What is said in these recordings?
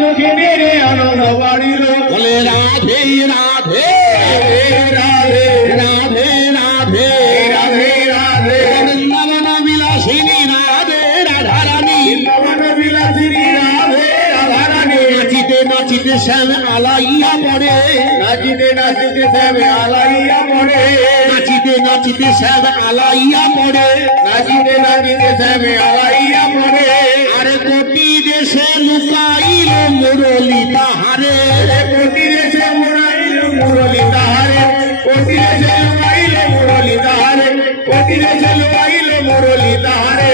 দুঃখী মেরে আনন্দ বাড়িল বলে রাধে রাধে রাধে রাধে রাধে রাধে রাধে বৃন্দাবন বিলাসিনী রাধে রাধারানী বৃন্দাবন বিলাসিনী রাধে রাধারানী নাচিতে নাচিতে শ্যাম আলাইয়া পড়ে নাচিতে নাচিতে শ্যাম আলাইয়া পড়ে নাচিতে নাচিতে শ্যাম আলাইয়া পড়ে নাচিতে নাচিতে শ্যাম আলাইয়া পড়ে আরে কোটি দেশে লুকাইল মুরলী তাহারে কোটি দেশে মুরাইল মুরলী তাহারে কোটি দেশে লুকাইল মুরলী তাহারে কোটি দেশে লুকাইল মুরলী তাহারে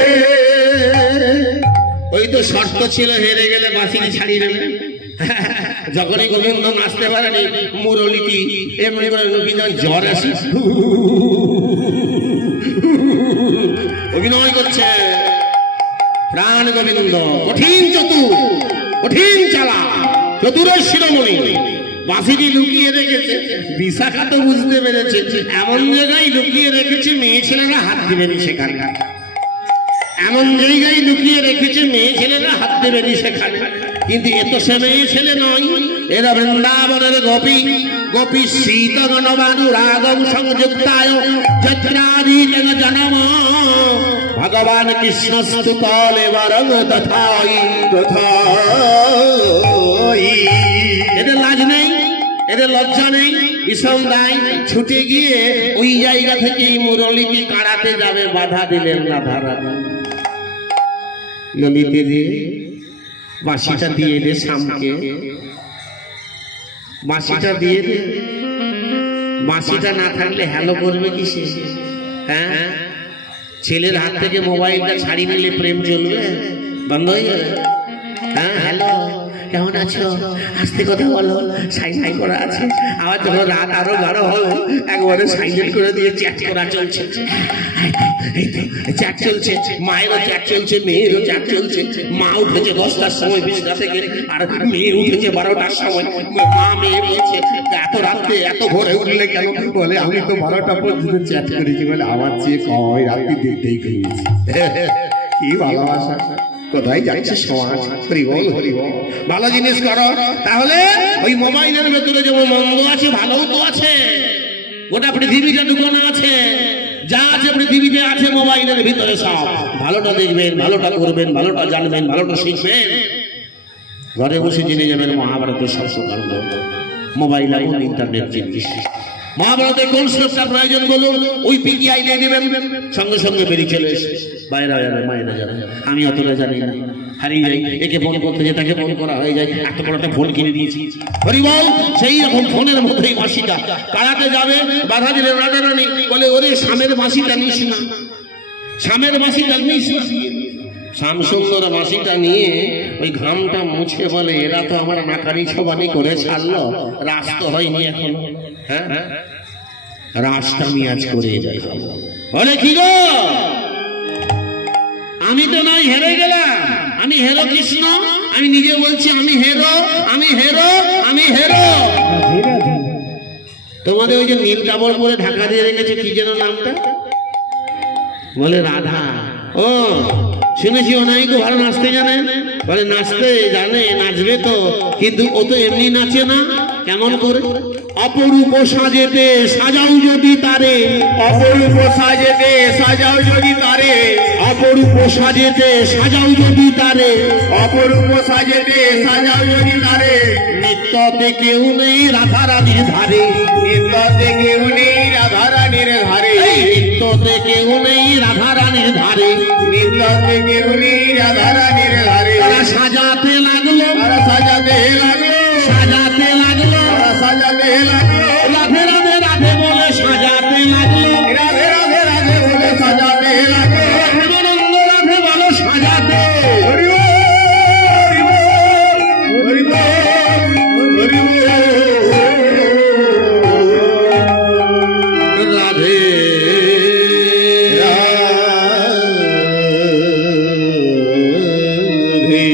ওই তো শর্ত ছিল হেরে গেলে বাঁশিটি ছাড়িয়ে দেবে যখনই গোবিন্দ নাচতে পারেনি মুরলীটি এমনি করে রবীন্দ্র জ্বর আসি অভিনয় করছে প্রাণ গোবিন্দ কঠিন চতুর কঠিন চালা চতুরের শিরোমণি বাঁশিটি লুকিয়ে রেখেছে বিশাখা তো বুঝতে পেরেছে এমন জায়গায় লুকিয়ে রেখেছে মেয়ে ছেলেরা হাত দিবেনি সেখানে এমন জায়গায় লুকিয়ে রেখেছে মেয়ে ছেলেরা হাত দেবেনি সেখানে কিন্তু এত সে মেয়ে ছেলে নয় এরা বৃন্দাবনের গোপী গোপী শীতগণবানু রাগম সংযুক্তায় যত্রাদিতেন জনম ভগবান কৃষ্ণ স্তুতলে বরং তথাই তথাই এদের লাজ নেই এদের লজ্জা নেই বিষম দায় ছুটে গিয়ে ওই জায়গা থেকে মুরলীকে কাড়াতে যাবে বাধা দিলেন না ধারা ললিতে দিয়ে বাঁশিটা দিয়ে দে শামকে বাঁশিটা দিয়ে দে বাঁশিটা না থাকলে হ্যালো করবে কি সে হ্যাঁ ছেলের হাত থেকে মোবাইলটা ছাড়িয়ে নিলে প্রেম চলবে বন্ধ হয়ে যাবে হ্যাঁ হ্যালো কেমন আছো আস্তে কথা বলো সাইন করা আছে আবার যখন রাত আরো গাঢ় হলো একবারে সাইলেন্ট করে দিয়ে চ্যাট করা চলছে চ্যাট চলছে মায়েরও চ্যাট চলছে মেয়েরও চ্যাট চলছে মা উঠেছে 10টার সময় বিছানা থেকে আর মেয়ে উঠেছে 12টার সময় মা মেয়ে বলছে এত রাতে এত ভোরে উঠলে কেন বলে আমি তো 12টা পর্যন্ত চ্যাট করেছি বলে আমার চেয়ে কয় রাত্রি দেখতেই করেছি কি ভালোবাসা কোথায় যাচ্ছে সমাজ হরিবল হরিবল ভালো জিনিস করো তাহলে ওই মোবাইলের ভেতরে যেমন মন্দ আছে ভালোও তো আছে গোটা পৃথিবীটা ঢুকানো আছে যা আছে পৃথিবীতে আছে মোবাইলের ভিতরে সব ভালোটা দেখবেন ভালোটা করবেন ভালোটা জানবেন ভালোটা শিখবেন ঘরে বসে জেনে যাবেন মহাভারতের সব কাণ্ড মোবাইল এবং ইন্টারনেট জিনিস মহাভারতের কোন শ্লোকটা প্রয়োজন বলুন ওই পিটিআই দিয়ে দেবেন সঙ্গে সঙ্গে বেরিয়ে চলে এসে বাইরে যাবে মায়েরা যাবে আমি অতটা জানি না হারিয়ে যাই একে ফোন করতে যে তাকে ফোন করা হয়ে যায় এত বড় একটা ফোন কিনে দিয়েছি হরিবল সেই রকম ফোনের মধ্যেই বাঁশিটা কাড়াতে যাবে বাধা দিলে রাজারানী বলে ওরে স্বামের বাঁশিটা নিস না স্বামের বাঁশিটা নিস না শ্যামসুন্দর বাঁশিটা নিয়ে ওই ঘামটা মুছে বলে এরা তো আমার নাকানি ছবানি করে ছাড়লো রাস তো হয়নি এখন হ্যাঁ রাসটা আমি আজ করে যাই বলে কি গো আমি তো নয় হেরে গেলাম আমি হেরো কৃষ্ণ আমি নিজে বলছি আমি হেরো আমি হেরো আমি হেরো তোমাদের ওই যে নীল কাপড় পরে ঢাকা দিয়ে রেখেছে কি যেন নামটা বলে রাধা ও শুনেছি ও নাকি ভালো নাচতে জানে বলে নাচতে জানে নাচবে তো কিন্তু ও তো এমনি নাচে না কেমন করে অপরূপ সাজেতে সাজাও যদি তারে অপরূপ সাজেতে সাজাও যদি তারে অপরূপ সাজেতে সাজাও যদি তারে অপরূপ সাজেতে সাজাও যদি তারে নিত্যতে কেউ নেই রাধারানীর ধারে নিত্যতে কেউ নেই রাধারানীর ধারে নিত্যতে কেউ নেই রাধারানীর ধারে নিত্যতে কেউ নেই রাধারানীর ধারে তারা সাজাতে লাগলো তারা সাজাতে লাগলো সাজাতে লাগলো তারা সাজাতে লাগলো রাধে রাধে রাধে বলে সাজাতে লাগলো রাধে রাধে রাধে বলে সাজাতে লাগলো রাধানন্দ রাধে বলে সাজাতে হরি বল হরি বল হরি বল রাধে রাধে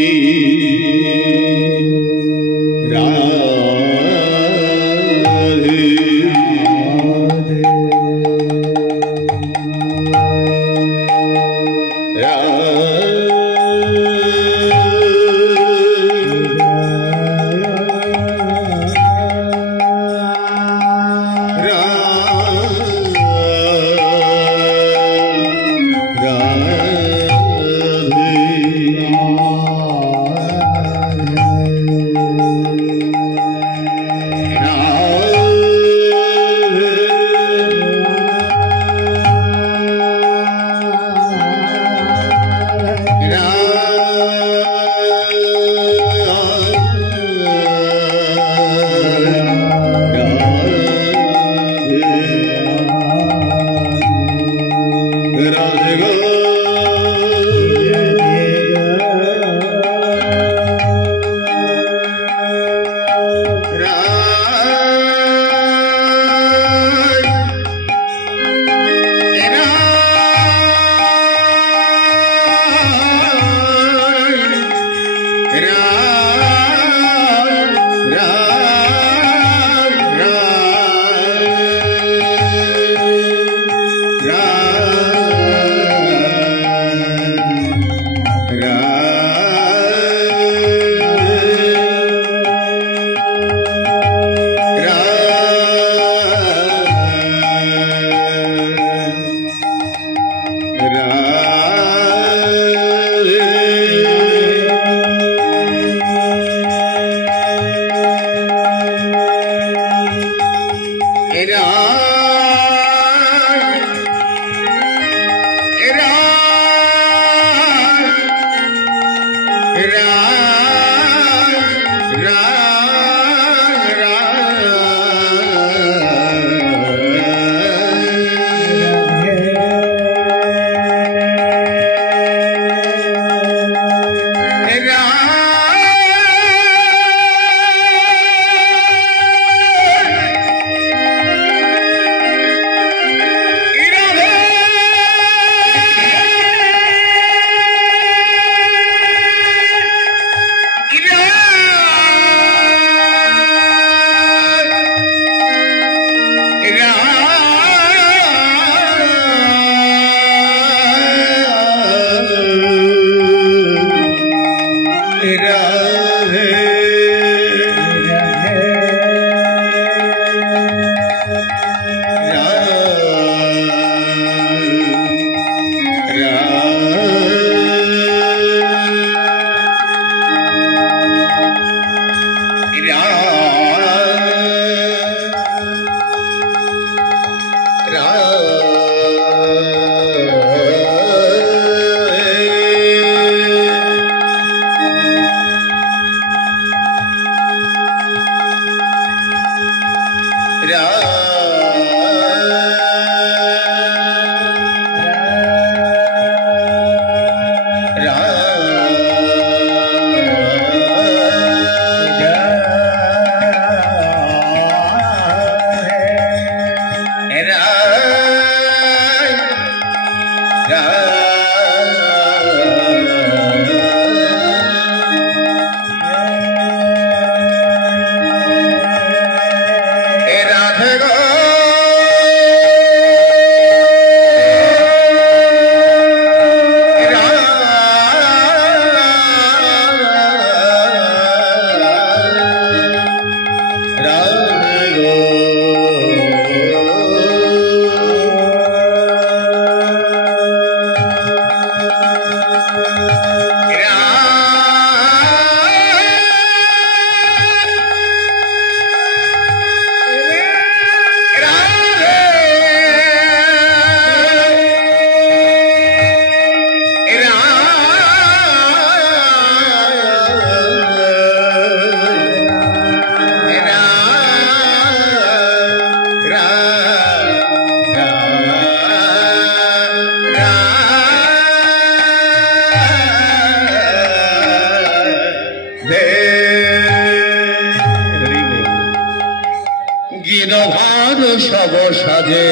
সব সাজে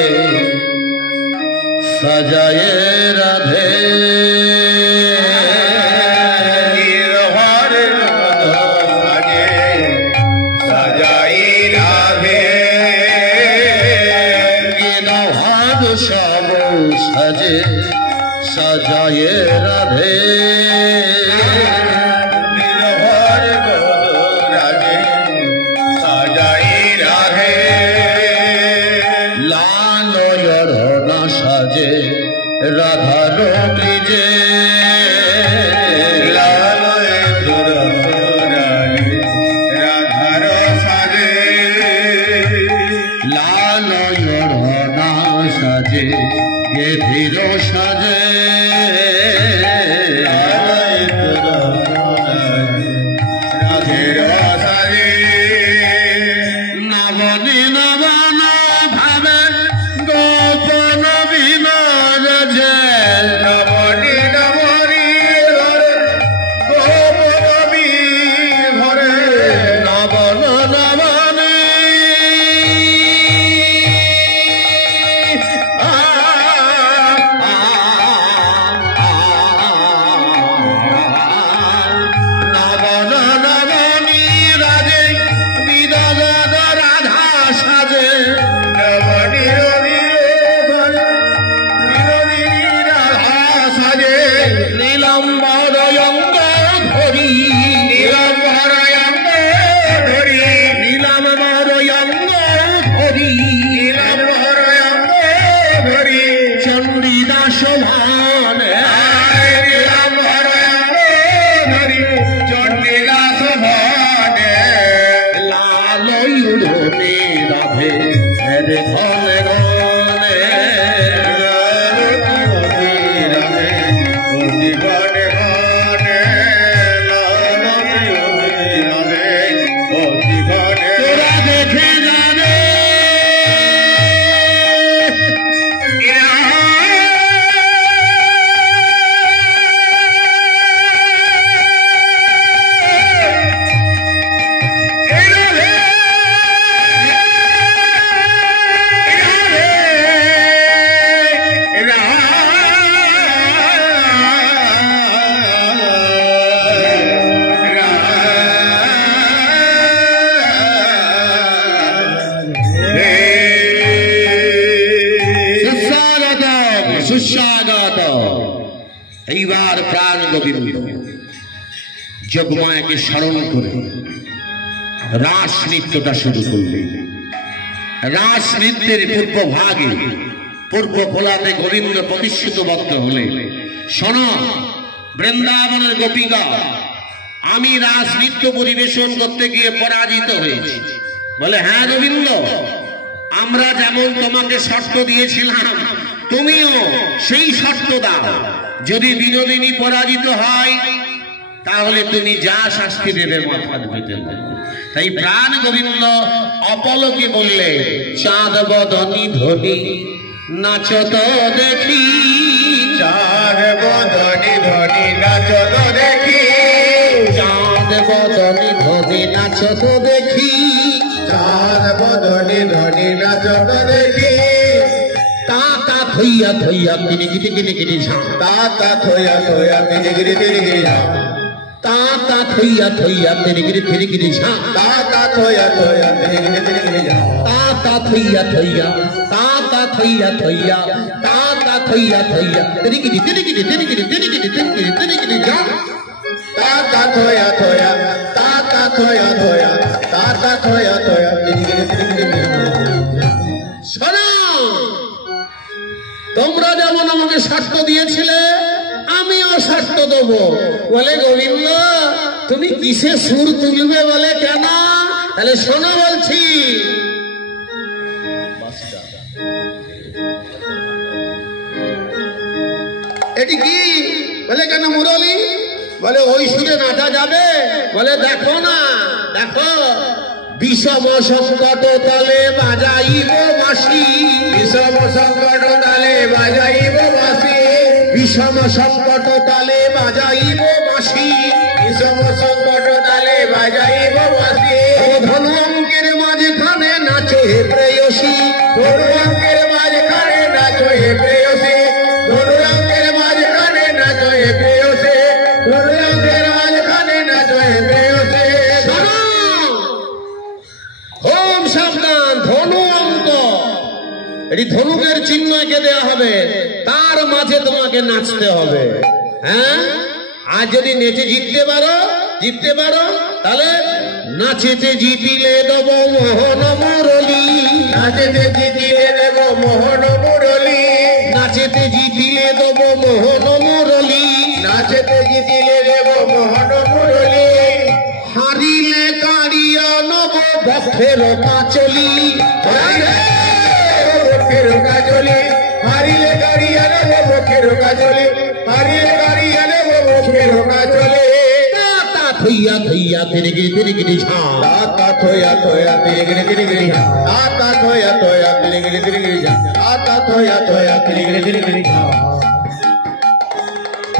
সাজায়ে রাধে সব সাজে সাজায়ে রাধে রাধার ব্রিজে রাধার সাজে লাল না সাজে গেধির সাজে রাধের সাজে নবনী নবন ভাবে গোপন বিমান নবনী নবনী গোপন ঘরে নবন নবনী নবন নবনী রাজে বিদন রাধা সাজে নবনী নীলম্বর অঙ্গ ধরি নীলম্বর অঙ্গ ধরি নীলম্বর অঙ্গ ধরি নীলম্বর অঙ্গ ধরি চণ্ডীদাস ভান নীলম্বর অঙ্গ ধরি চণ্ডীদাস ভান লাল উড়নে রাধে ধনে গনে সুস্বাগত। এইবার প্রাণ গোবিন্দ যোগমায়াকে স্মরণ করে রাস নৃত্যটা শুরু করলেন। রাস নৃত্যের পূর্ব ভাগে পূর্ব খোলাতে গোবিন্দ প্রতিষ্ঠিত বক্ত হলে, শোনো বৃন্দাবনের গোপিকা, আমি রাস নৃত্য পরিবেশন করতে গিয়ে পরাজিত হয়েছি। বলে হ্যাঁ গোবিন্দ, আমরা যেমন তোমাকে শর্ত দিয়েছিলাম তুমিও সেই শর্ত দাও, যদি বিনোদিনী পরাজিত হয় তাহলে তুমি যা শাস্তি দেবে মাথা দিতে। তাই প্রাণ গোবিন্দ অপলকে বললে, চাঁদ বদনি ধনি নাচ তো দেখি, চাঁদ বদনি ধনি নাচ তো দেখি, চাঁদ বদনি ধনি নাচ তো দেখি, চাঁদ বদনি ধনি নাচ তো দেখি, তা থইয়া থইয়া কিনে কিনে কিনে কিনে ঝাঁ, তা থইয়া থইয়া তিরিগিরি তিরিগিরি ঝাঁ, তা থইয়া থইয়া তিরিগিরি তিরিগিরি ঝাঁ, তা থইয়া থইয়া তিরিগিরি তিরিগিরি ঝাঁ, তা থইয়া থইয়া থইয়া থইয়া থইয়া থইয়া তিরিগিরি তিরিগিরি তিরিগিরি তিরিগিরি তিরিগিরি তিরিগিরি ঝাঁ, তা থইয়া থইয়া থইয়া থইয়া থইয়া থইয়া তিরিগিরি তিরিগিরি ঝাঁ। শোনো, তোমরা যেমন আমাকে শাস্ত্র দিয়েছিলে আমিও শাস্ত্র দেবো। বলে গোবিন্দ তুমি কিসে সুর তুলবে? বলে কেন? তাহলে শোনো বলছি। এটি কি? বলে কেন মুরলী? বলে ওই সুরে নাচা যাবে? বলে দেখো না, দেখো বিষম সংকট তালে বাজাইব বাঁশি, বিষম সংকট তালে বাজাইব বাঁশি, বিষম সংকট তালে বাজাইব বাঁশি, বিষম সংকট তালে বাজাইব বাঁশি, ধনু অঙ্কের মাঝখানে নাচে প্রেয়সী, ধনু অঙ্কের মাঝখানে নাচো হে প্রেয়সী, ধনু অঙ্কের মাঝখানে নাচো হে প্রেয়সী, ধনু অঙ্কের মাঝখানে নাচো হে প্রেয়সী। হোম সাবধান, ধনু অঙ্ক, এটি ধনুকের চিহ্ন এঁকে দেওয়া হবে, তার মাঝে তোমাকে নাচতে হবে। হ্যাঁ, আর যদি নেচে জিততে পারো তাহলে নাচেতে জিতিলে দেব মোহন মুরলী, নাচেতে জিতিলে দেব মোহন মুরলী, নাচেতে জিতিলে দেব মোহন মুরলী, নাচেতে জিতিলে দেব মোহন মুরলী, হারিলে কাড়িয়া নব বক্ষের কাচলি, বক্ষের কাজলি, হারিলে গাড়িয়া নেব বক্ষের কাজলি, হারিলে গাড়িয়া নেব বক্ষের কাজলি, তা থইয়া থইয়া তিরিগিরি তিরিগিরি ঝাঁ, তা থইয়া থইয়া তিরিগিরি তিরিগিরি ঝাঁ, তা থইয়া থইয়া তিরিগিরি তিরিগিরি ঝাঁ, তা থইয়া থইয়া তিরিগিরি তিরিগিরি ঝাঁ,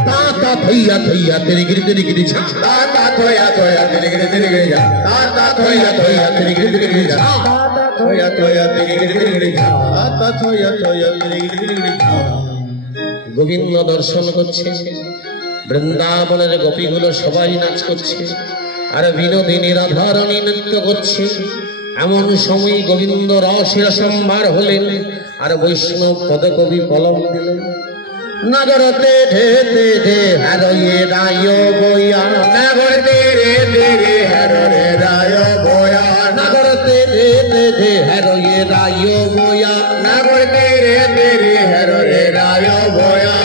তা থইয়া থইয়া তিরিগিরি তিরিগিরি ঝাঁ, তা থইয়া থইয়া তিরিগিরি তিরিগিরি ঝাঁ, তা থইয়া থইয়া তিরিগিরি তিরিগিরি ঝাঁ, থইয়া থইয়া তিরিগিরি তিরিগিরি ঝাঁ, তা থইয়া থইয়া তিরিগিরি তিরিগিরি ঝাঁ। গোবিন্দ দর্শন করছে, বৃন্দাবনের গোপীগুলো সবাই নাচ করছে, আর বিনোদিনী রাধারণী নৃত্য করছে। এমন সময় গোবিন্দ রসের সম্ভার হলেন, আর বৈষ্ণব পদকবি পলম দিলেন। নগরতে ধে ধে ধে হারয়ে রায় বয়া, নগরতে রে রে রে হরে রায় বয়া, নগরতে ধে ধে ধে হারয়ে রায় বয়া, নগরতে রে রে রে হরে রায় বয়া,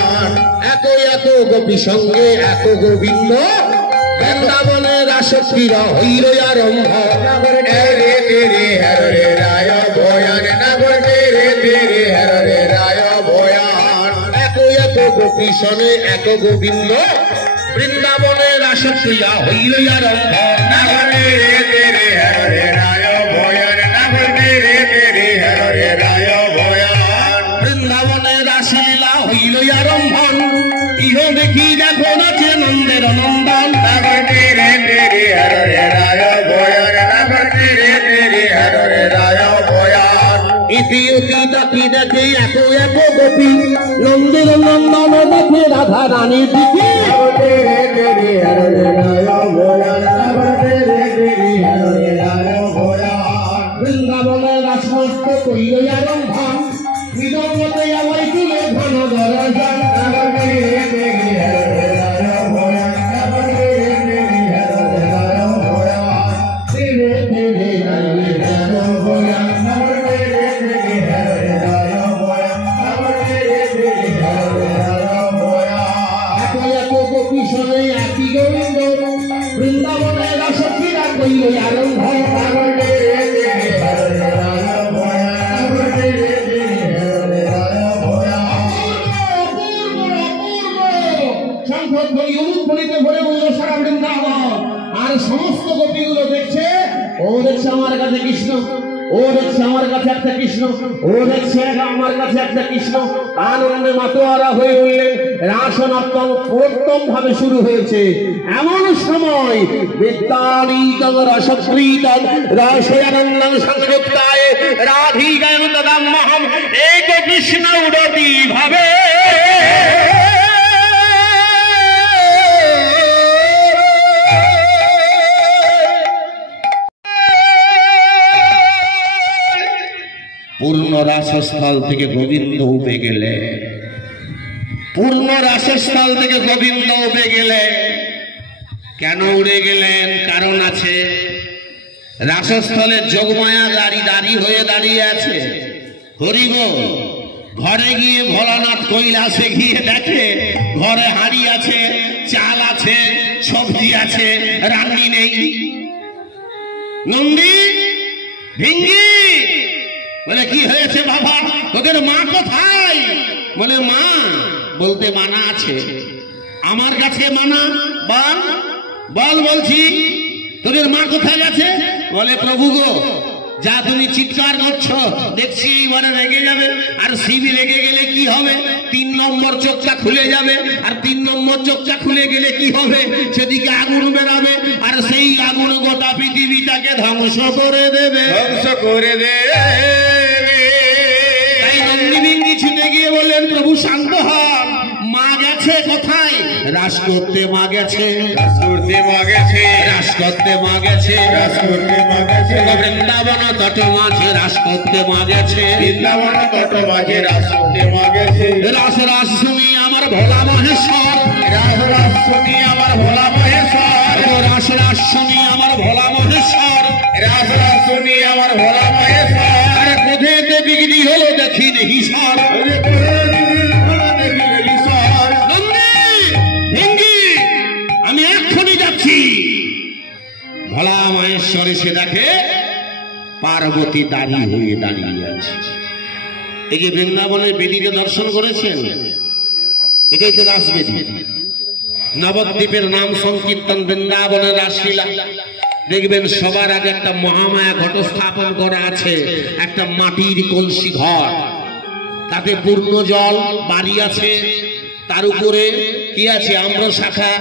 এত এত গোপী সঙ্গে এত গোবিন্দ, বৃন্দাবনের আসক্তিরা হইল আরম্ভ। নগরতে রে রে রে হরে রায় বয়া, নগরতে রে রে রে হরে রায় বয়া, এত এত গোপী সনে এত গোবিন্দ, বৃন্দাবনের আসক্তিরা হইল আরম্ভ। নগরতে রে রে রে হরে রায় বয়া, নগরতে রে রে রে হরে রায় বয়া, বৃন্দাবনের রাসলীলা হইল আরম্ভ। ইহ দেখি দেখো নাচে নন্দের নন্দন, নগরতে রে রে রে হরে রায় বয়া, নগরতে রে রে রে হরে রায় বয়া, ইতি অতি তাকি দেখে এত এত গোপী, নন্দের নন্দন দেখে রাধা রানীর দিকে। নগরতে রে রে রে হরে রায় বয়া, নগরতে রে রে রে হরে রায় বয়া, বৃন্দাবনের রাসমস্ত কইল আরম্ভ। বিদম্বতে আমায় তুলে ঘন দরজা, নগরতে রে রে রে হরে রায় বয়া, নগরতে রে রে রে হরে রায় বয়া, ধীরে ধীরে হরে রায় বয়া, নগরতে রে রে রে হরে রায় বয়া, নগরতে রে রে রে হরে রায় বয়া, এত এত গোপী সনে একই গোবিন্দ, বৃন্দাবনের আসক্তিরা কইল আরম্ভ। নগরতে রে রে রে হরে রায় বয়া, নগরতে রে রে রে হরে রায় বয়া, শঙ্খ ধ্বনি অনুধ্বনিতে ভরে উঠল সারা বৃন্দাবন। দেখছে আমার কাছে কৃষ্ণ, ও দেখছে আমার কাছে একটা কৃষ্ণ, ও দেখছে আমার কাছে একটা কৃষ্ণ। আনন্দে মাতোয়ারা হয়ে উঠলেন। রাসনাট্যম প্রথম ভাবে শুরু হয়েছে। এমন সময় বিদ্যানীতং রসপ্রীতং রসানন্দং সংযুক্তায় রাধিকায় তদাম্যহম এক কৃষ্ণ উদতি ভাবে। পূর্ণ রাসস্থল থেকে গোবিন্দ উপে গেলে, পূর্ণ রাসস্থল থেকে গোবিন্দ উপে গেলে। কেন উড়ে গেলেন? কারণ আছে। রাসস্থলের যোগমায়া দাঁড়ি হয়ে দাঁড়িয়ে আছে। হরিগো ঘরে গিয়ে ভোলানাথ কৈলাসে গিয়ে দেখে ঘরে হাঁড়ি আছে, চাল আছে, সবজি আছে, রান্নি নেই। নন্দী, ভিঙ্গি বলে কি হয়েছে বাবা, তোদের মা কোথায়? বলে মা বলতে মানা আছে। আমার কাছে মানা? বল বল বলছি, তোদের মা কোথায় গেছে? বলে প্রভু গো, যা তুমি চিৎকার করছো দেখছি এইবারে রেগে যাবে। আর শিবি রেগে গেলে কি হবে? 3 নম্বর চোখটা খুলে যাবে। আর 3 নম্বর চোখটা খুলে গেলে কি হবে? সেদিকে আগুন বেরাবে। আর সেই আগুন গোটা পৃথিবীটাকে ধ্বংস করে দেবে, ধ্বংস করে দেবে। তাই নন্দিনী ছুটে গিয়ে বললেন প্রভু শান্ত হন। মা গেছে কোথায়? রাস করতে মা গেছে, রাস করতে মা গেছে, রাস করতে মা গেছে, রাস করতে মা গেছে। বৃন্দাবন তট মাঝে রাস করতে মা গেছে, বৃন্দাবন তট মাঝে রাস করতে মা গেছে। রাস রাস শুনি আমার ভোলা মহেশ্বর, রাস রাস শুনি আমার ভোলা মহেশ্বর, রাস রাস শুনি আমার ভোলা মহেশ্বর, রাস রাস শুনি আমার ভোলা মহেশ্বর। আরে কোথাতে বিঘ্নি হলো দেখি নেহি সর। আমি এক্ষুনি যাচ্ছি। ভোলা মহেশ্বর এসে দেখে পার্বতী দাঁড়িয়ে হয়ে দাঁড়িয়ে আছে। এই যে বৃন্দাবনের বেদিকে দর্শন করেছেন, এটাই তো রাসবেদী। নবদ্বীপের নাম সংকীর্তন, বৃন্দাবনের রাসলীলা। দেখবেন সবার আগে একটা মহামায়া ঘট স্থাপন করা আছে, একটা মাটির কলসি ঘর, তাতে পূর্ণ জল বাড়ি আছে, তার উপরে কি আছে? আম্র শাখা,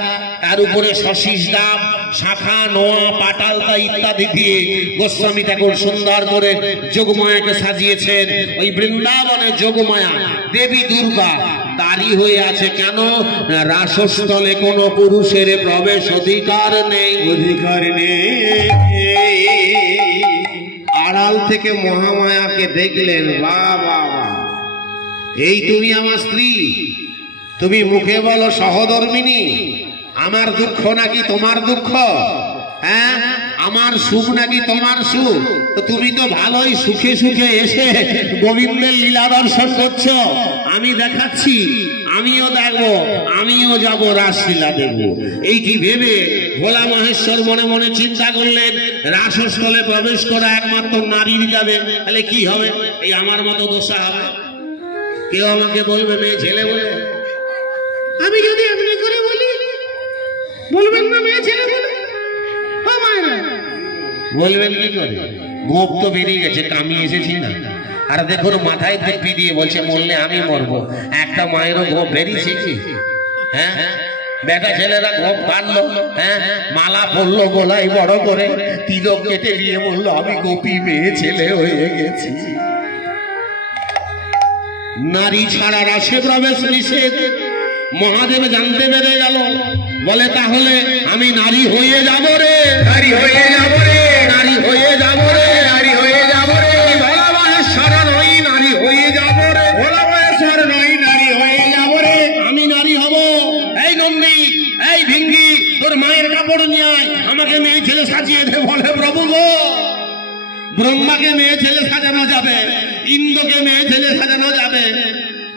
তার উপরে শশীষ ডাব, শাখা, নোয়া, পাটালতা ইত্যাদি দিয়ে গোস্বামী ঠাকুর সুন্দর করে যোগমায়াকে সাজিয়েছেন। ওই বৃন্দাবনে যোগমায়া দেবী দুর্গা দাঁড়ি হয়ে আছে। কেন? রাসস্থলে কোনো পুরুষের প্রবেশ অধিকার নেই, অধিকার নেই। আড়াল থেকে মহামায়াকে দেখলেন, বাবা এই তুমি আমার স্ত্রী, তুমি মুখে বলো সহধর্মিনী। আমার দুঃখ নাকি তোমার দুঃখ? হ্যাঁ, আমার সুখ নাকি তোমার সুখ? তো তুমি তো ভালোই সুখে সুখে এসে গোবিন্দের লীলা দর্শন করছো। আমি দেখাচ্ছি, আমিও দেখবো, আমিও যাব রাসলীলা দেখবো। এই কি ভেবে ভোলা মহেশ্বর মনে মনে চিন্তা করলেন, রাসস্থলে প্রবেশ করা একমাত্র নারীর যাবে, তাহলে কি হবে? এই আমার মতো দশা হবে। কেউ আমাকে বলবে মেয়ে ছেলে বলে। আমি যদি এমনি করে বলি, বলবেন না মেয়ে ছেলে বলে? বলবেন কি করে? গোপ তো বেরিয়ে গেছে, কামি এসেছি না। আর দেখুন মাথায় টুপি দিয়ে বলছে মরলে আমি মরবো। একটা মায়েরও গোপ বেরিয়েছে কি? হ্যাঁ, বেটা ছেলেরা গোপ কাটলো, হ্যাঁ, মালা পড়লো গলায় বড় করে, তিলক কেটে দিয়ে বললো আমি গোপী মেয়ে ছেলে হয়ে গেছি। নারী ছাড়া রাসে প্রবেশ নিষেধ। মহাদেব জানতে পেরে গেল, বলে তাহলে আমি নারী হয়ে যাব রে, নারী হয়ে যাব রে, নারী হয়ে যাব রে, নারী হয়ে যাব রে। ভোলা মহেশ্বর নই, নারী হয়ে যাব রে, ভোলা মহেশ্বর নই, নারী হয়ে যাব রে। আমি নারী হব। এই নন্দী, এই ভিঙ্গি, তোর মায়ের কাপড় নিয়ে আয়, আমাকে মেয়ে ছেলে সাজিয়ে দে। বলে প্রভু গো, ব্রহ্মাকে মেয়ে ছেলে সাজানো যাবে, ইন্দ্রকে মেয়ে ছেলে সাজানো যাবে,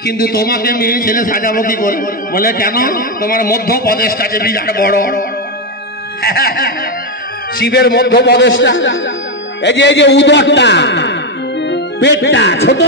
কিন্তু তোমাকে মেয়ে ছেলে সাজাবো কি করে? বলে কেন? তোমার মধ্য প্রদেশটা যে বিরাট বড়। শিবের মধ্য প্রদেশটা, এই যে উদরটা, পেটটা ছোট,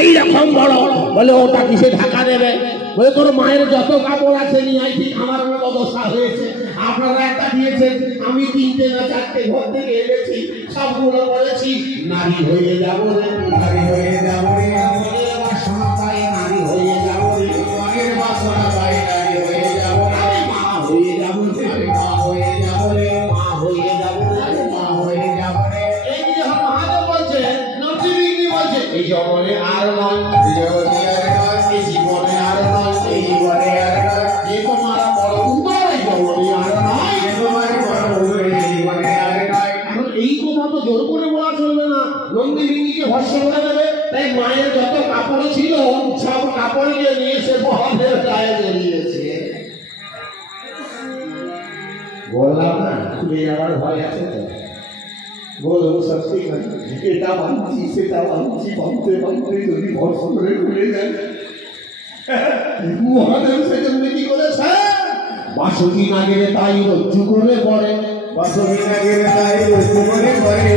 এইরকম বড়। বলে ওটা কিসে ঢাকা দেবে? বলে তোর মায়ের যত কাপড় আছে নিয়ে আই, ঠিক আমার মতো দশা হয়েছে। আপনারা একটা দিয়েছেন, আমি 3টে না 4টে ঘর থেকে এনেছি। সবগুলো বলেছি নারী হয়ে যাবো রে, নারী হয়ে যাবো রে, মনের বাসনা পাই নারী হয়ে যাবো রে, মনের বাসনা পাই নারী হয়ে যাবো, আরে মা হয়ে যাবো রে, আরে মা হয়ে যাবো রে, মা হয়ে যাবো রে, আরে মা হয়ে যাবো রে। এই যে যখন মহাদেব বলছে নবদ্বীপে কি বলছে এই জগনে আর নয়, এই জগতে আর নয়, এই জীবনে আর নয়, এই জীবনে আর নয়, যে তোমার বড় উদয় এই জগনে আর নয়। এ তোমার বড় ভুল, এই জীবনে আর নয়। এখন এই কথা তো জোর করে বলা চলবে না, নন্দিনীকে ভস্য করে দেবে। তাই মায়ের যত কাপড় ছিল সব কাপড়কে নিয়ে সে মহাদেব গায়ে জড়িয়েছে। বললাম না খুলে যাওয়ার ভয় আছে তো, বলবো সত্যি করে এটা ভাবছি সেটা ভাবছি, ভাবতে ভাবতে যদি ভস্য করে খুলে যায়। মহাদেব সেজন্য কি করেছে, বাসুকি না গেলে তাই রজ্জু করে পড়ে, বাসুকি না গেলে তাই রজ্জু করে পড়ে,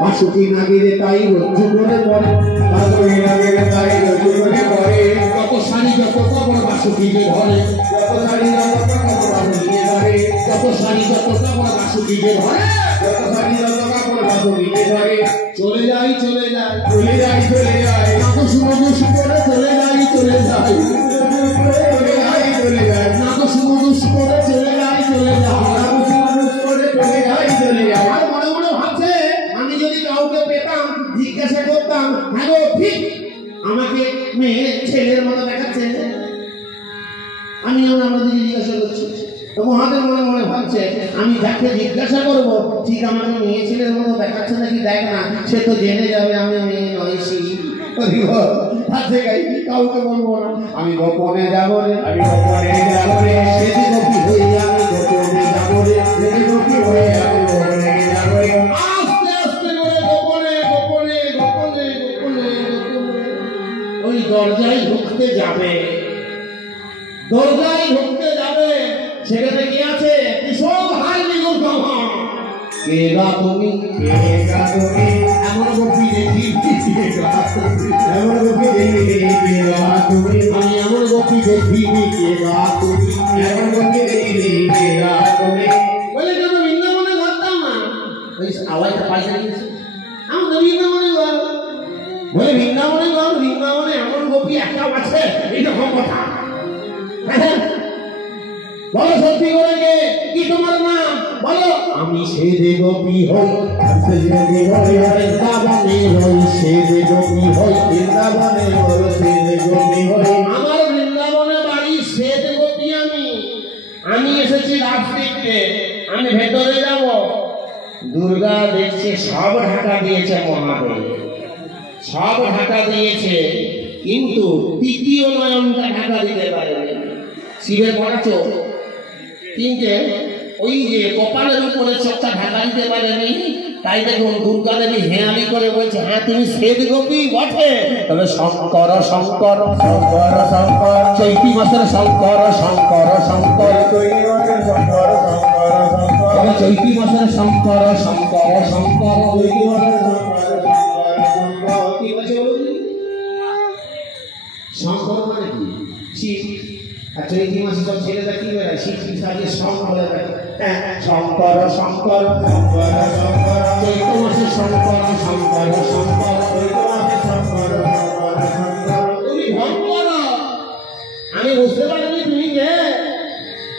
বাসুকি না গেলে তাই রজ্জু করে পড়ে, বাসুকি না গেলে তাই রজ্জু করে পড়ে। কত শাড়ি যত কাপড় বাসুকিকে ধরে, যত শাড়ি যত কাপড় বাসুকিকে ধরে, কত শাড়ি যত কাপড় বাসুকিকে ধরে, যত শাড়ি যত কাপড় বাসুকিকে ধরে। চলে যাই চলে যাই চলে যায় চলে যায়, নাকশ মধুস করে চলে যাই চলে যাই, চলে যায় চলে যায়, নাকশ মধুস করে চলে যাই চলে যাই। মানুষ করে চলে যায় চলে যায়। আর মনে মনে ভাবছে আমি যদি কাউকে পেতাম জিজ্ঞাসা করতাম, হ্যাঁ গো ঠিক আমাকে মেয়ে ছেলের মতো দেখাচ্ছে, আমি আমার আমাদের জিজ্ঞাসা করছি। তো মহাদেব মনে মনে ভাবছে আমি যাকে জিজ্ঞাসা করবো ঠিক আমাকে মেয়ে ছেলের মতো দেখাচ্ছে নাকি দেখ না, সে তো জেনে যাবে আমি মেয়ে নয় সেই। কাউকে বলবো না, আমি গোপনে যাবো রে, আমি গোপনে যাবো রে, সেটি গোপী হয়ে আমি গোপনে যাবো রে, সেটি গোপী হয়ে আমি গোপনে যাবো রে। আস্তে আস্তে করে গোপনে গোপনে গোপনে গোপনে গোপনে ওই দরজায় ঢুকতে যাবে, দরজায় ঢুকতে যাবে। সেখানে কি আছে, কৃষক হাই নিগম, কে গা তুমি, কে গা তুমি, এমন গোপী দেখি, কে গা তুমি, এমন গোপী দেখি, কে গা তুমি, আমি এমন গোপী দেখি, কে গা তুমি, এমন গোপী দেখি, কে গা তুমি। বলে কেন বৃন্দাবনে ঘরতাম না, ওই আওয়াজটা পাল্টে দিয়েছে, আমি তো বৃন্দাবনে ঘর, বলে বৃন্দাবনে ঘর, বৃন্দাবনে এমন গোপী একটাও আছে এইরকম কথা। বলো সত্যি করে কে, কি তোমার নাম বলো। আমি সে যে গোপী হই, সে যে গোপী হই, বৃন্দাবনে রই, সে যে গোপী হই, বৃন্দাবনে হলো সে যে গোপী হই। আমার বৃন্দাবনে বাড়ি, সে যে গোপী আমি এসেছি রাজদিককে, আমি ভেতরে যাব। দুর্গা দেখছে সব ঢাকা দিয়েছে মহাদেব, সব ঢাকা দিয়েছে, কিন্তু তৃতীয় নয়নটা ঢাকা দিতে পারে শিবের বড় চোখ, কিন্তু ওই যে কপালের উপরে চোখটা ঢাকা দিতে পারেনি। তাই দেখুন দুর্গা দেবী হেয়ালি করে বলছে, হ্যাঁ তুমি শ্বেত গোপী বটে, তবে শঙ্কর শঙ্কর শঙ্কর শঙ্কর, চৈতি মাসের শঙ্কর শঙ্কর শঙ্কর, তৈরি হতে শঙ্কর শঙ্কর শঙ্কর, তবে চৈতি মাসের শঙ্কর শঙ্কর শঙ্কর, তৈরি হতে শঙ্কর শঙ্কর শঙ্কর। কি বলছে বলুন, শঙ্কর মানে কি শিব, আর চৈতি মাসে সব ছেলেরা কি বেড়ায় শিব সাজে সং বলে বেড়ায়। শঙ্কর শঙ্কর শঙ্কর শঙ্কর, চৈত মাসে শঙ্কর শঙ্কর শঙ্কর, তৈরি হতে শঙ্কর শঙ্কর শঙ্কর। তুমি ভগবান, আমি বুঝতে পারিনি তুমি কে,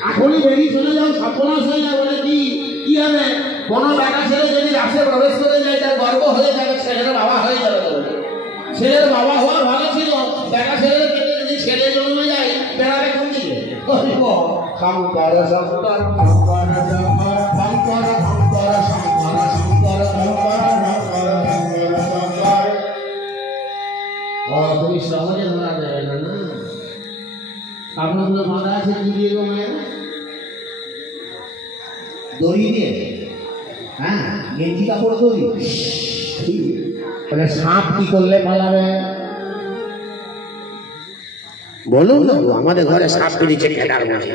এখনই বেরিয়ে চলে যাও, সর্বনাশ হয়ে যাবে নাকি, কি হবে, কোনো বেটা ছেলে যদি রাস্তায় প্রবেশ করে যায় তার গর্ব হয়ে যাবে, ছেলের বাবা হয়ে যাবে, ছেলের বাবা হওয়া ভালো ছিল, বেটা ছেলের পেটে যদি ছেলে জন্মে যায় বেড়াবে কোন দিকে। শঙ্কর শঙ্কর শঙ্কর শঙ্কর, শঙ্কর শঙ্কর শঙ্কর শঙ্কর শঙ্কর শঙ্কর শঙ্কর। ও তুমি সহজে ধরা দেবে না, না কাপড়গুলো বাঁধা আছে কি দিয়ে গো মায়ের, দড়ি দিয়ে, হ্যাঁ গেঞ্জি কাপড় দড়ি, সাপ কি করলে পালাবে বলুন না, আমাদের ঘরে সাপ বেরিয়েছে খেলার মধ্যে,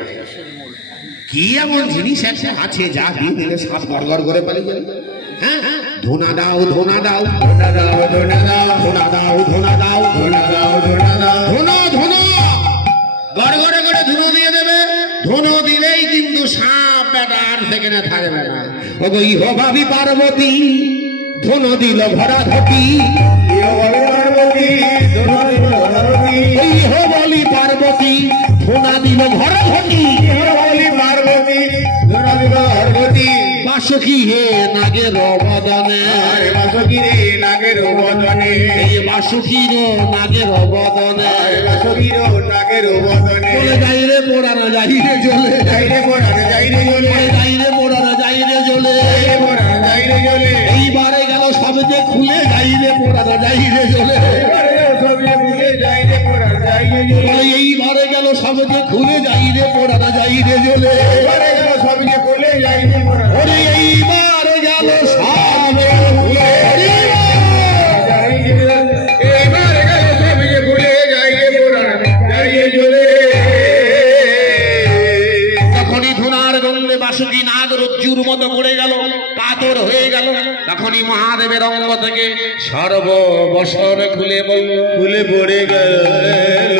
কি এমন জিনিস একটা আছে যা দিয়ে দিলে সাপ গড়গড় করে পালিয়ে যাবে। হ্যাঁ ধোনা দাও ধোনা দাও ধোনা দাও ধোনা দাও, ধোনা দাও ধোনা দাও ধোনা দাও ধোনা দাও, ধুনো ধুনো গড়গড়ে করে ধুনো দিয়ে দেবে, ধনু দিলেই কিন্তু সাপ বেটা আর সেখানে থাকবে না। ওগো ইহ ভাবি পার্বতী ধনু দিল ভরা ঘটি, ইহ বলি পার্বতী ধোনা দিল ঘরা ঘটি, বাসকি হে নাগের বদনে, বাসকি রে নাগের বদনে, বাসকির নাগের বদনে, বাসকির নাগের বদনে, চলে যাই রে পোড়ানো যাই রে জ্বলে, যাই রে পোড়ানো যাই রে জ্বলে, যাই রে পোড়ানো যাই রে জ্বলে, পোড়ানো যাই রে জ্বলে, এইবারে গেল সব যে খুলে যাই রে পোড়ানো যাই রে জ্বলে, এইবারে গেল সব যে খুলে যাই রে পোড়ানো যাই রে জ্বলে, সব যে খুলে যাই রে পোড়ানো, ওরে এইবারে গেল সব বাসুকি নাগ রজ্জুর মতো পড়ে গেল, কাতর হয়ে গেল। তখনই মহাদেবের অঙ্গ থেকে সর্ববসর খুলে পড়ে গেল।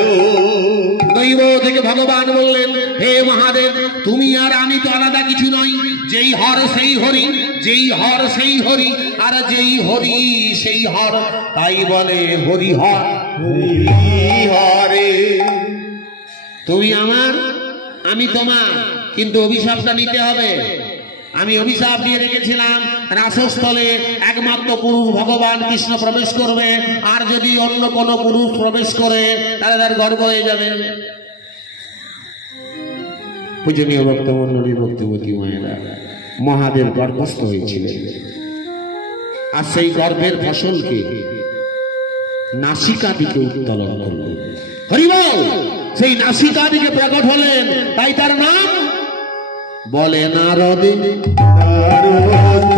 দৈব থেকে ভগবান বললেন, হে মহাদেব, তুমি আর আমি তো আলাদা কিছু নই, যেই হর সেই হরি, যেই হর সেই হরি, আর যেই হরি সেই হর, তাই বলে হরি হর হরে। তুমি আমার, আমি তোমার, কিন্তু অভিশাপটা নিতে হবে। আমি অভিশাপ দিয়ে রেখেছিলাম রাসস্থলে একমাত্র পুরুষ ভগবান কৃষ্ণ প্রবেশ করবে, আর যদি অন্য কোনো পুরুষ প্রবেশ করে তাহলে তার গর্ব হয়ে যাবে। পূজনীয় ভক্তমণ্ডলী, ভক্তিবতী মায়েরা, মহাদেব গর্ভস্থ হয়েছিলেন, আর সেই গর্ভের ফসলকে নাসিকা দিকে উত্তোলন করলেন। হরিবল! সেই নাসিকা দিকে প্রকট হলেন, তাই তার নাম বলে নারদে,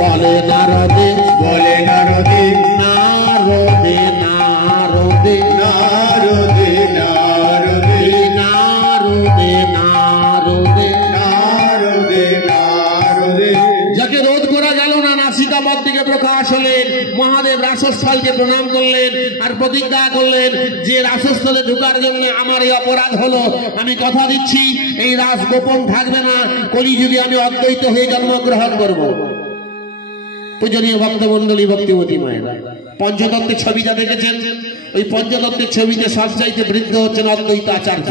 বলে নারদে, বলে নারদে, নারদে নারদে, নারদে নারদে, নারদে নারদে, নারদে নারদে। যাকে রোধ করা গেল না, নাসিকা পথ থেকে প্রকাশ হলেন। মহাদেব রাসস্থলকে প্রণাম করলেন আর প্রতিজ্ঞা করলেন যে রাসস্থলে ঢোকার জন্য আমার এই অপরাধ হলো, আমি কথা দিচ্ছি এই রাস গোপন থাকবে না, কলিযুগে আমি অদ্বৈত হয়ে জন্মগ্রহণ করব। পূজনীয় ভক্তমণ্ডলী, ভক্তিবতী মায়েরা, পঞ্চতত্ত্বের ছবিটা দেখেছেন? ওই পঞ্চতত্ত্বের ছবিতে সবচাইতে বৃদ্ধ হচ্ছেন অদ্বৈত আচার্য,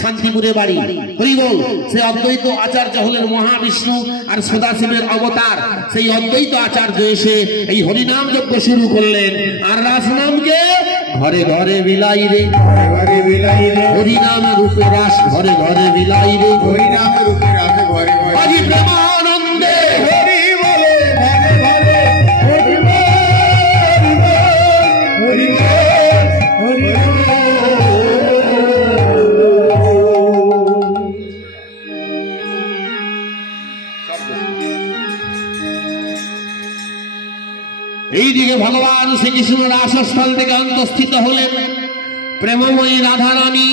শান্তিপুরে বাড়ি। হরিবল! সেই অদ্বৈত আচার্য হলেন মহাবিষ্ণু আর সদাশিবের অবতার। সেই অদ্বৈত আচার্য এসে এই হরিনাম যজ্ঞ শুরু করলেন, আর রাস নামকে ঘরে ঘরে বিলাই রে, ঘরে বিলাই রে, হরিনাম রূপে রাস ঘরে ঘরে বিলাই রে, হরিনাম রূপে রাস ঘরে ঘরে, আজি প্রেমানন্দে হরি বলে, ঘরে ঘরে হরি বল, হরি বল, হরি বল। এইদিকে ভগবান শ্রীকৃষ্ণ রাসস্থল থেকে অন্তঃস্থিত হলেন। প্রেমময়ী রাধারানী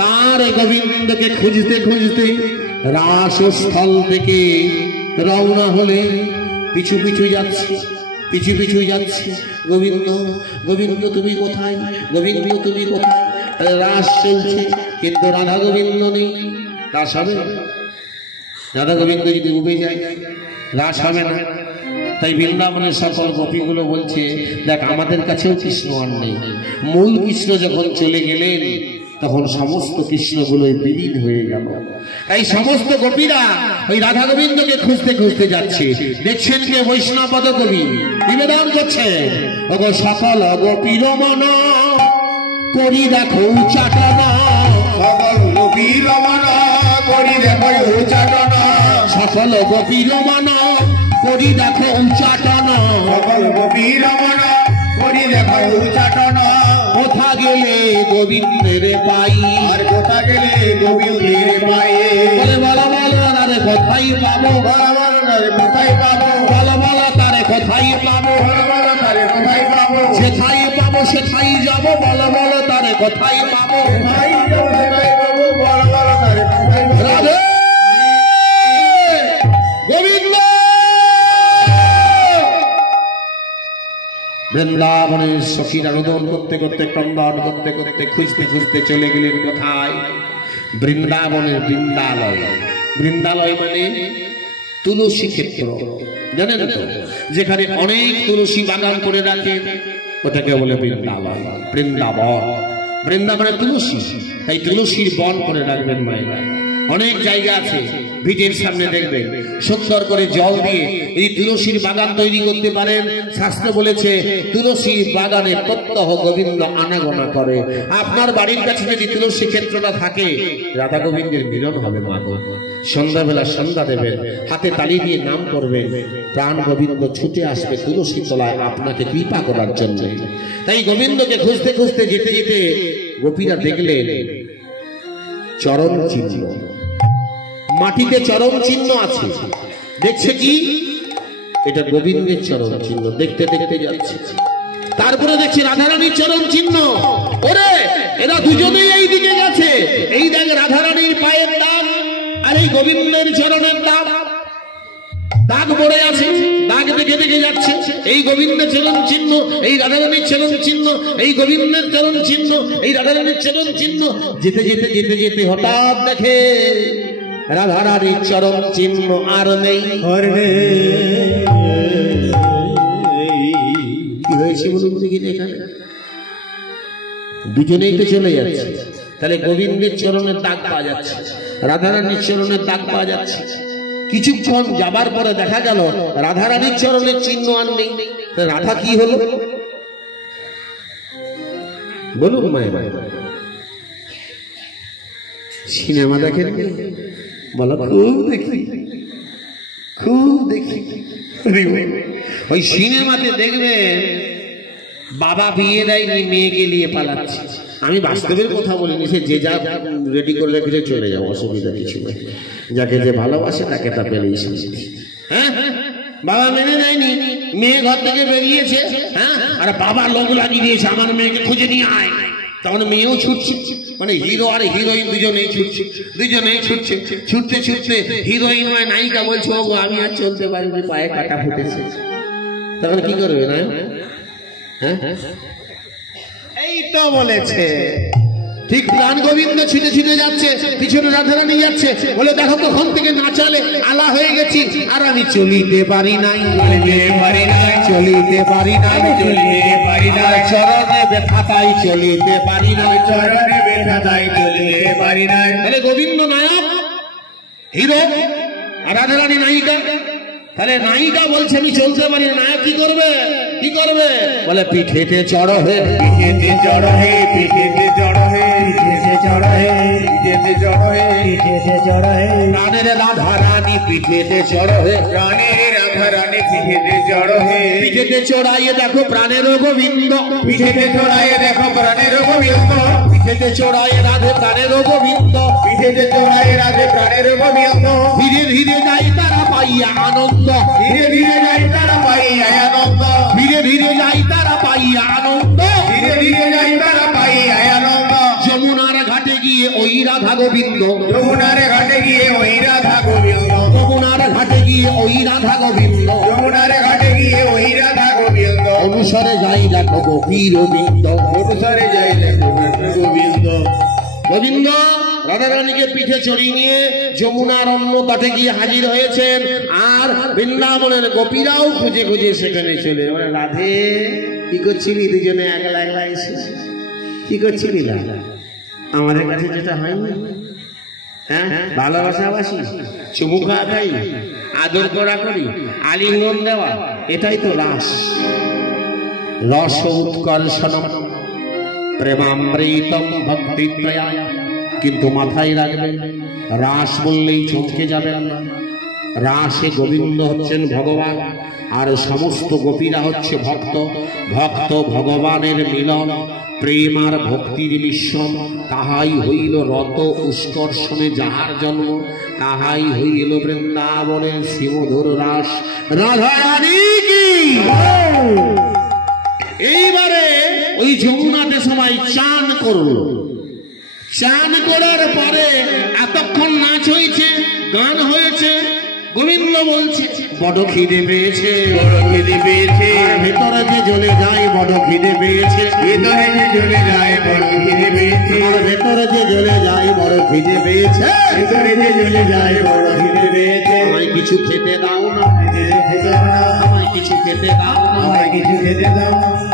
তার গোবিন্দকে খুঁজতে খুঁজতে রাসস্থল থেকে রওনা হলে পিছু পিছু যাচ্ছে, পিছু পিছু যাচ্ছে। গোবিন্দ, গোবিন্দ তুমি কোথায়, গোবিন্দ তুমি কোথায়? রাস চলছে, কিন্তু রাধা গোবিন্দ নেই। রাস হবে? রাধা গোবিন্দ যদি উবে যায় রাস হবে না। তাই বৃন্দাবনের সকল গোপীগুলো বলছে, দেখ আমাদের কাছেও কৃষ্ণ আর নেই। মূল কৃষ্ণ যখন চলে গেলেন তখন সমস্ত কৃষ্ণগুলোই বিলীন হয়ে গেল। তাই সমস্ত গোপীরা ওই রাধা গোবিন্দকে খুঁজতে খুঁজতে যাচ্ছে। দেখছেন কে? বৈষ্ণবপদ কবি নিবেদন করছে, ওগো সকল গোপীর মন করি দেখো চাটনা, সকল গোপীর মন করি দেখো চাটনা, সকল গোপীর মন করি দেখো উচ্চাটনা, সকল গোপীর মন করি দেখো উচ্চাটনা। কোথা গেলে গোবিন্দের পাই, আর কোথা গেলে গোবিন্দের পাই, বলে বলো বলো তারে কোথায় পাবো, বলো বলো তারে কোথায় পাবো, বলো বলো তারে কোথায় পাবো, বলো বলো তারে কোথায় পাবো, সেথায় পাবো সেথায় যাবো, বলো বলো তারে কোথায় পাবো, সেথায় যাবো সেথায় পাবো, বলো বলো তারে কোথায় পাবো। রাধে গোবিন্দ। বৃন্দাবনের সখীরা রোদন করতে করতে, ক্রন্দন করতে করতে, খুঁজতে খুঁজতে চলে গেলেন কোথায়? বৃন্দাবনের বৃন্দালয়। বৃন্দালয় মানে তুলসী ক্ষেত্র, জানেন তো, যেখানে অনেক তুলসী বাগান করে রাখে ওটাকে বলে বৃন্দালয়, বৃন্দাবন। বৃন্দাবনে তুলসী, তাই তুলসীর বন করে রাখবেন মায়েরা। অনেক জায়গা আছে ভিটের সামনে দেখবেন সুন্দর করে জল দিয়ে এই তুলসীর বাগান তৈরি করতে পারেন। শাস্ত্র বলেছে তুলসীর বাগানে প্রত্যহ গোবিন্দ আনাগোনা করে। আপনার বাড়ির কাছে যদি তুলসী ক্ষেত্রটা থাকে, রাধা গোবিন্দের মিলন হবে। মা গো, সন্ধ্যাবেলা সন্ধ্যা দেবেন, হাতে তালি দিয়ে নাম করবেন, প্রাণ গোবিন্দ ছুটে আসবে তুলসী তলায় আপনাকে কৃপা করার জন্য। তাই গোবিন্দকে খুঁজতে খুঁজতে যেতে যেতে গোপীরা দেখলেন চরণ চিহ্ন, মাটিতে চরণ চিহ্ন আছে। দেখছে কি, এটা গোবিন্দের চরণ চিহ্ন। দেখতে দেখতে যাচ্ছে, তারপরে দেখছে রাধারানীর চরণ চিহ্ন। ওরে, এরা দুজনেই এই দিকে গেছে। এই দেখ রাধারানীর পায়ের দাগ আর এই গোবিন্দের চরণের দাগ, দাগ পড়ে আছে। দাগ দেখে দেখে যাচ্ছে, এই গোবিন্দের চরণ চিহ্ন, এই রাধারানীর চরণ চিহ্ন, এই গোবিন্দের চরণ চিহ্ন, এই রাধারানীর চরণ চিহ্ন। যেতে যেতে যেতে যেতে হঠাৎ দেখে রাধারানীর চরণ চিহ্ন আর নেই। কি হয়েছে বলুন দেখি, এখানে দুজনেই তো চলে যাচ্ছে। তাহলে গোবিন্দের চরণের দাগ পাওয়া যাচ্ছে, রাধারানীর চরণের দাগ পাওয়া যাচ্ছে। কিছুক্ষণ যাবার পরে দেখা গেল রাধারানীর চরণের চিহ্ন আর নেই। রাধা কি হলো বলুন মায়ের? সিনেমা দেখেন বলো? খুব দেখি, খুব দেখি। ওই সিনেমাতে দেখবেন বাবা বিয়ে দেয়নি, মেয়েকে নিয়ে পালাচ্ছে। আমি বাস্তবের কথা বলিনি, সে যে যা রেডি করে রেখেছে চলে যাও, অসুবিধা কিছু নেই। যাকে যে ভালোবাসে তাকে তা পেলেই শান্তি। হ্যাঁ, বাবা মেনে নেয়নি, মেয়ে ঘর থেকে বেরিয়েছে। হ্যাঁ, আর বাবা লোক লাগিয়ে দিয়েছে আমার মেয়েকে খুঁজে নিয়ে আয়। তখন মেয়েও ছুটছে, মানে হিরো আর হিরোইন দুজনেই ছুটছে, দুজনেই ছুটছে। ছুটতে ছুটতে হিরোইন হয় নায়িকা বলছে, ও আমি আর চলতে পারিনি, পায়ে কাটা ফুটেছে। তখন কি করবে না? হ্যাঁ, এই তো বলেছে ঠিক। প্রাণ গোবিন্দ ছুটে ছুটে যাচ্ছে, পিছনে রাধারানী যাচ্ছে। বলে দেখো কখন থেকে না চলে আলা হয়ে গেছি, আর আমি চলিতে পারি নাই, চলিতে পারি নাই, চলিতে পারি নাই, চরণে ব্যথাতাই চলিতে পারি নাই, চরণে ব্যথাতাই চলিতে পারি নাই। তাহলে গোবিন্দ নায়ক, হিরো, আর রাধারানী নায়িকা। তাহলে নায়িকা বলছে আমি চলতে পারি না, নায়ক কি করবে? কি করবে? বলে পিঠেতে চড় হে, পিঠেতে চড় হে, পিঠেতে চড় হে, পিঠেতে চড় হে, পিঠেতে চড় হে, পিঠেতে চড় হে। প্রাণের রাধারানী পিঠেতে চড় হে, প্রাণের রাধারানী পিঠেতে চড় হে। পিঠেতে চড়াইয়ে দেখো প্রাণের গোবিন্দ, পিঠেতে চড়াইয়ে দেখো প্রাণের গোবিন্দ, পিঠেতে চড়াইয়ে রাধে প্রাণের গোবিন্দ, পিঠেতে চড়াইয়ে রাধে প্রাণের গোবিন্দ। ধীরে ধীরে যাই তারা পাইয়া আনন্দ, ধীরে ধীরে যাই তারা পাইয়া আনন্দ, ধীরে ধীরে যাই তারা পাইয়া আনন্দ, ধীরে ধীরে যাই তারা পাইয়া আনন্দ। যমুনার ঘাটে গিয়ে ওই রাধা গোবিন্দ, যমুনার ঘাটে গিয়ে ওই রাধা গোবিন্দ, যমুনার ঘাটে গিয়ে ওই রাধা গোবিন্দ, যমুনার ঘাটে গিয়ে ওই রাধা গোবিন্দ। অনুসারে যাই দেখো গোপীর গোবিন্দ, অনুসারে যাই দেখো গোবিন্দ। গোবিন্দ রাধারানীকে পিঠে চড়িয়ে নিয়ে যমুনার অন্য তটে গিয়ে হাজির হয়েছেন। আর বৃন্দাবনের গোপীরাও খুঁজে খুঁজে সেখানে চলে। রাধে কি করছিলি? দুজনে একলা একলা এসে কি করছিলি? আমাদের কাছে যেটা হয় না, হ্যাঁ, ভালোবাসাবাসি, চুমু খাওয়া খাই, আদর করা করি, আলিঙ্গন দেওয়া, এটাই তো রাস। রস উৎকর্ষণম প্রেমামৃতম ভক্তি প্রয়ায়। কিন্তু মাথায় রাখবেন, রাস বললেই চমকে যাবেন না। রাসে গোবিন্দ হচ্ছেন ভগবান, আর সমস্ত গোপীরা হচ্ছে ভক্ত। ভক্ত ভগবানের মিলন, প্রেম আর ভক্তির মিশ্রণ, তাহাই হইল রত উৎকর্ষণে যাহার জন্ম, তাহাই হইল বৃন্দাবনের শ্রীমধুর রাস। রাধারানী কি! এইবারে ওই যমুনাতে সবাই চান করলো। চান করার পরে এতক্ষণ নাচ হয়েছে, গান হয়েছে, গোবিন্দ বলছে বড় খিদে পেয়েছে, বড় খিদে পেয়েছে, আর ভেতরে যে জ্বলে যায় বড় খিদে পেয়েছে, ভিতরে যে জ্বলে যায় বড় খিদে পেয়েছে, আর ভেতরে যে জ্বলে যায় বড় খিদে পেয়েছে, ভিতরে যে জ্বলে যায় বড় খিদে পেয়েছে। আমায় কিছু খেতে দাও না, খেতে দাও না, আমায় কিছু খেতে দাও না, আমায় কিছু খেতে দাও না।